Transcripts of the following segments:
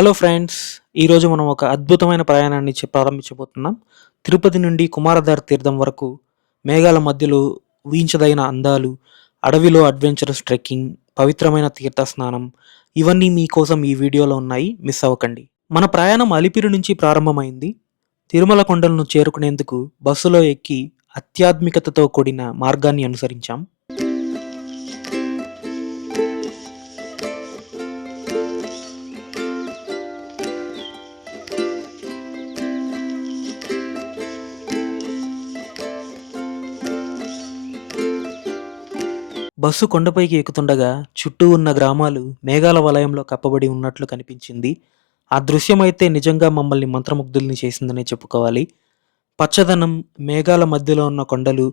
Hello friends! ఈరోజు మనం ఒక అద్భుతమైన ప్రయాణాన్ని ప్రారంభించబోతున్నాం. తిరుపతి నుండి కుమారధార తీర్థం వరకు మేఘాల మధ్యలో ఊహించదగిన అందాలు, అడవిలో అడ్వెంచరస్ ట్రెక్కింగ్, పవిత్రమైన తీర్థ స్నానం ఇవన్నీ మీకోసం ఈ వీడియోలో ఉన్నాయి. మిస్ అవ్వకండి. మన ప్రయాణం అలిపిరి నుంచి ప్రారంభమైంది. తిరుమల కొండలను చేరుకునేందుకు బస్సులో ఎక్కి ఆధ్యాత్మికతతో కూడిన మార్గాన్ని అనుసరించాం. బస్సు కొండపైకి ఎక్కుతుండగా చుట్టూ ఉన్న గ్రామాలు మేఘాల వలయంలో కప్పబడి ఉన్నట్లు కనిపించింది. ఆ దృశ్యమైతే నిజంగా మమ్మల్ని మంత్రముగ్ధుల్ని చేసిందనే చెప్పుకోవాలి. పచ్చదనం, మేఘాల మధ్యలో ఉన్న కొండలు,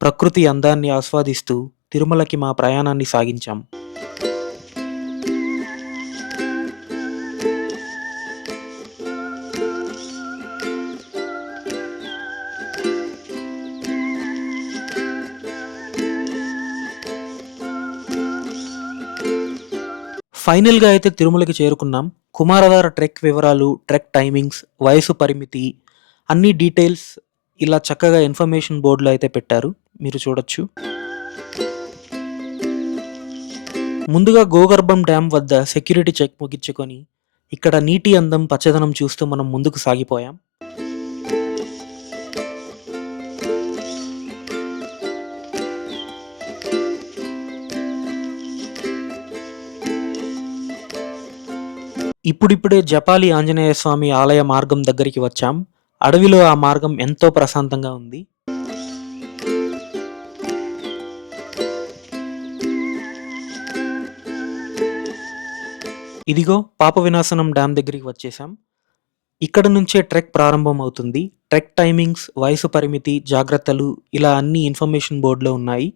ప్రకృతి అందాన్ని ఆస్వాదిస్తూ తిరుమలకి మా ప్రయాణాన్ని సాగించాం. ఫైనల్‌గా అయితే తిరుమలకి చేరుకున్నాం. కుమారధార ట్రెక్ వివరాలు, ట్రెక్ టైమింగ్స్, వయసు పరిమితి అన్ని డీటెయిల్స్ ఇలా చక్కగా ఇన్ఫర్మేషన్ బోర్డ్‌లో అయితే పెట్టారు. మీరు చూడొచ్చు. ముందుగా గోగర్భం డ్యామ్ వద్ద సెక్యూరిటీ చెక్ ముగించుకొని, ఇక్కడ నీటి అందం, పచ్చదనం చూస్తూ మనం ముందుకు సాగిపోయాం. ఇప్పుడిప్పుడే జపాలి ఆంజనేయ స్వామి ఆలయ మార్గం దగ్గరికి వచ్చాం. అడవిలో ఆ మార్గం ఎంతో ప్రశాంతంగా ఉంది. ఇదిగో పాప వినాశనం డ్యామ్ దగ్గరికి వచ్చేసాం. ఇక్కడ నుంచే ట్రెక్ ప్రారంభం అవుతుంది. ట్రెక్ టైమింగ్స్, వయసు పరిమితి, జాగ్రత్తలు ఇలా అన్ని ఇన్ఫర్మేషన్ బోర్డులో ఉన్నాయి.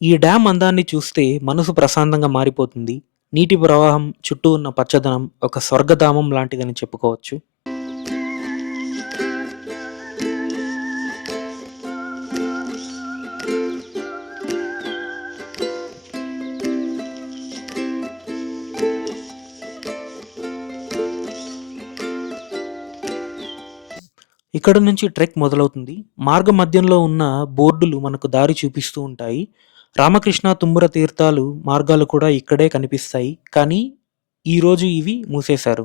ఈ డ్యామ్ అందాన్ని చూస్తే మనసు ప్రశాంతంగా మారిపోతుంది. నీటి ప్రవాహం, చుట్టూ ఉన్న పచ్చదనం ఒక స్వర్గధామం లాంటిదని చెప్పుకోవచ్చు. ఇక్కడ నుంచి ట్రెక్ మొదలవుతుంది. మార్గ మధ్యంలో ఉన్న బోర్డులు మనకు దారి చూపిస్తూ ఉంటాయి. రామకృష్ణ తుమ్మర తీర్థాలు మార్గాలు కూడా ఇక్కడే కనిపిస్తాయి. కానీ ఈరోజు ఇవి మూసేశారు.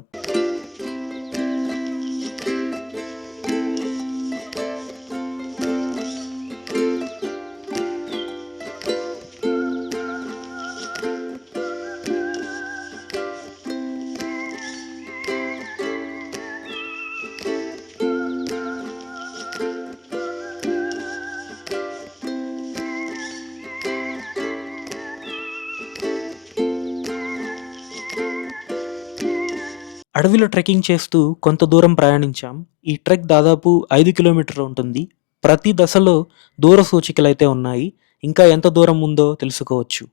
అడవిలో ట్రెక్కింగ్ చేస్తూ కొంత దూరం ప్రయాణించాం. ఈ ట్రెక్ దాదాపు 5 కిలోమీటర్లు ఉంటుంది. ప్రతి దశలో దూర సూచికలైతే ఉన్నాయి. ఇంకా ఎంత దూరం ఉందో తెలుసుకోవచ్చు.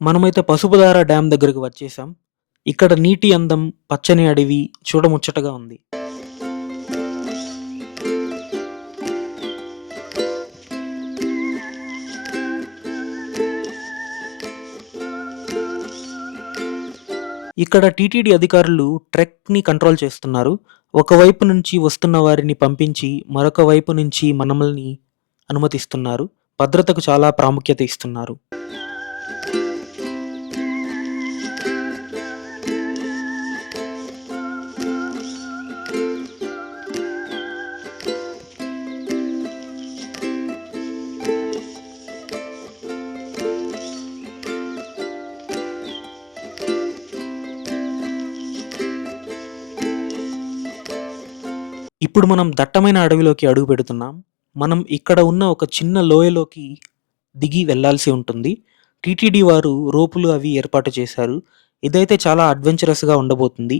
మనమైతే పసుపుదార డ్యామ్ దగ్గరికి వచ్చేసాం. ఇక్కడ నీటి అందం, పచ్చని అడవి చూడముచ్చటగా ఉంది. ఇక్కడ టీటీడీ అధికారులు ట్రెక్‌ని కంట్రోల్ చేస్తున్నారు. ఒకవైపు నుంచి వస్తున్న వారిని పంపించి, మరొక వైపు నుంచి మనమల్ని అనుమతిస్తున్నారు. భద్రతకు చాలా ప్రాముఖ్యత ఇస్తున్నారు. ఇప్పుడు మనం దట్టమైన అడవిలోకి అడుగు పెడుతున్నాం. మనం ఇక్కడ ఉన్న ఒక చిన్న లోయలోకి దిగి వెళ్ళాల్సి ఉంటుంది. టీటీడీ వారు రోపులు అవి ఏర్పాటు చేశారు. ఇదైతే చాలా అడ్వెంచరస్‌గా ఉండబోతుంది.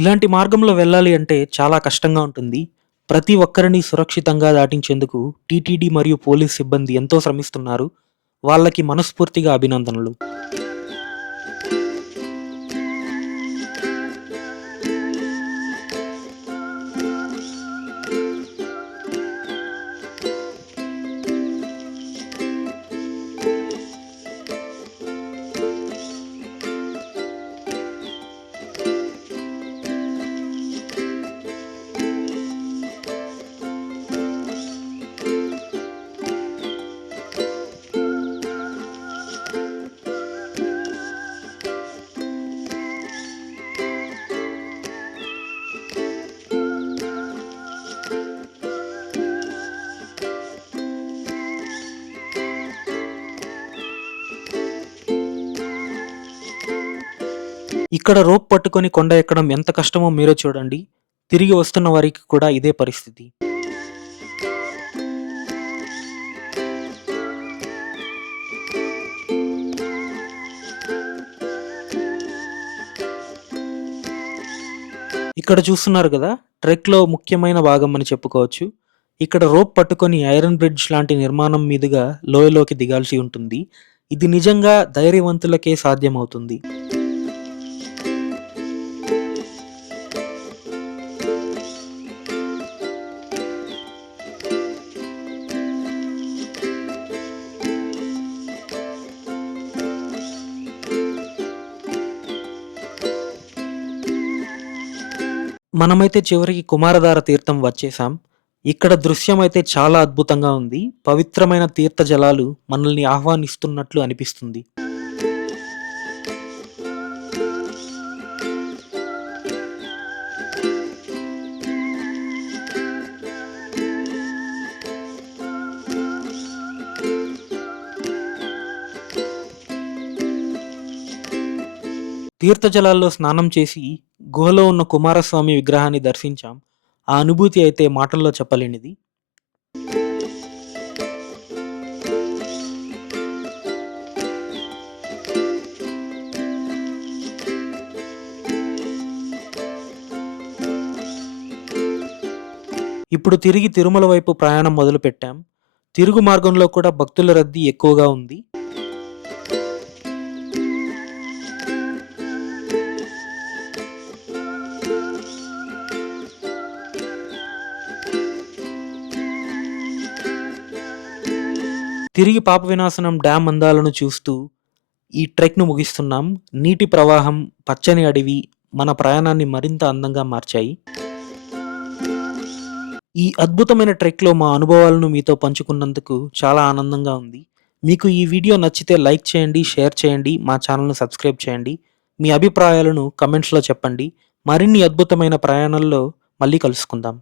ఇలాంటి మార్గంలో వెళ్ళాలి అంటే చాలా కష్టంగా ఉంటుంది. ప్రతి ఒక్కరిని సురక్షితంగా దాటించేందుకు టీటీడీ మరియు పోలీస్ సిబ్బంది ఎంతో శ్రమిస్తున్నారు. వాళ్ళకి మనస్ఫూర్తిగా అభినందనలు. ఇక్కడ రోప్ పట్టుకొని కొండ ఎక్కడం ఎంత కష్టమో మీరే చూడండి. తిరిగి వస్తున్న వారికి కూడా ఇదే పరిస్థితి. ఇక్కడ చూస్తున్నారు కదా, ట్రెక్‌లో ముఖ్యమైన భాగం అని చెప్పుకోవచ్చు. ఇక్కడ రోప్ పట్టుకొని ఐరన్ బ్రిడ్జ్ లాంటి నిర్మాణం మీదుగా లోయలోకి దిగాల్సి ఉంటుంది. ఇది నిజంగా ధైర్యవంతులకే సాధ్యమవుతుంది. మనమైతే చివరికి కుమారధార తీర్థం వచ్చేసాం. ఇక్కడ దృశ్యం అయితే చాలా అద్భుతంగా ఉంది. పవిత్రమైన తీర్థ జలాలు మనల్ని ఆహ్వానిస్తున్నట్లు అనిపిస్తుంది. తీర్థజలాల్లో స్నానం చేసి గుహలో ఉన్న కుమారస్వామి విగ్రహాన్ని దర్శించాం. ఆ అనుభూతి అయితే మాటల్లో చెప్పలేనిది. ఇప్పుడు తిరిగి తిరుమల వైపు ప్రయాణం మొదలుపెట్టాం. తిరుగు మార్గంలో కూడా భక్తుల రద్దీ ఎక్కువగా ఉంది. తిరిగి పాప వినాశనం డ్యామ్ అందాలను చూస్తూ ఈ ట్రెక్‌ను ముగిస్తున్నాం. నీటి ప్రవాహం, పచ్చని అడవి మన ప్రయాణాన్ని మరింత అందంగా మార్చాయి. ఈ అద్భుతమైన ట్రెక్‌లో మా అనుభవాలను మీతో పంచుకున్నందుకు చాలా ఆనందంగా ఉంది. మీకు ఈ వీడియో నచ్చితే లైక్ చేయండి, షేర్ చేయండి, మా ఛానల్‌ని సబ్స్క్రైబ్ చేయండి. మీ అభిప్రాయాలను కమెంట్స్‌లో చెప్పండి. మరిన్ని అద్భుతమైన ప్రయాణాల్లో మళ్ళీ కలుసుకుందాం.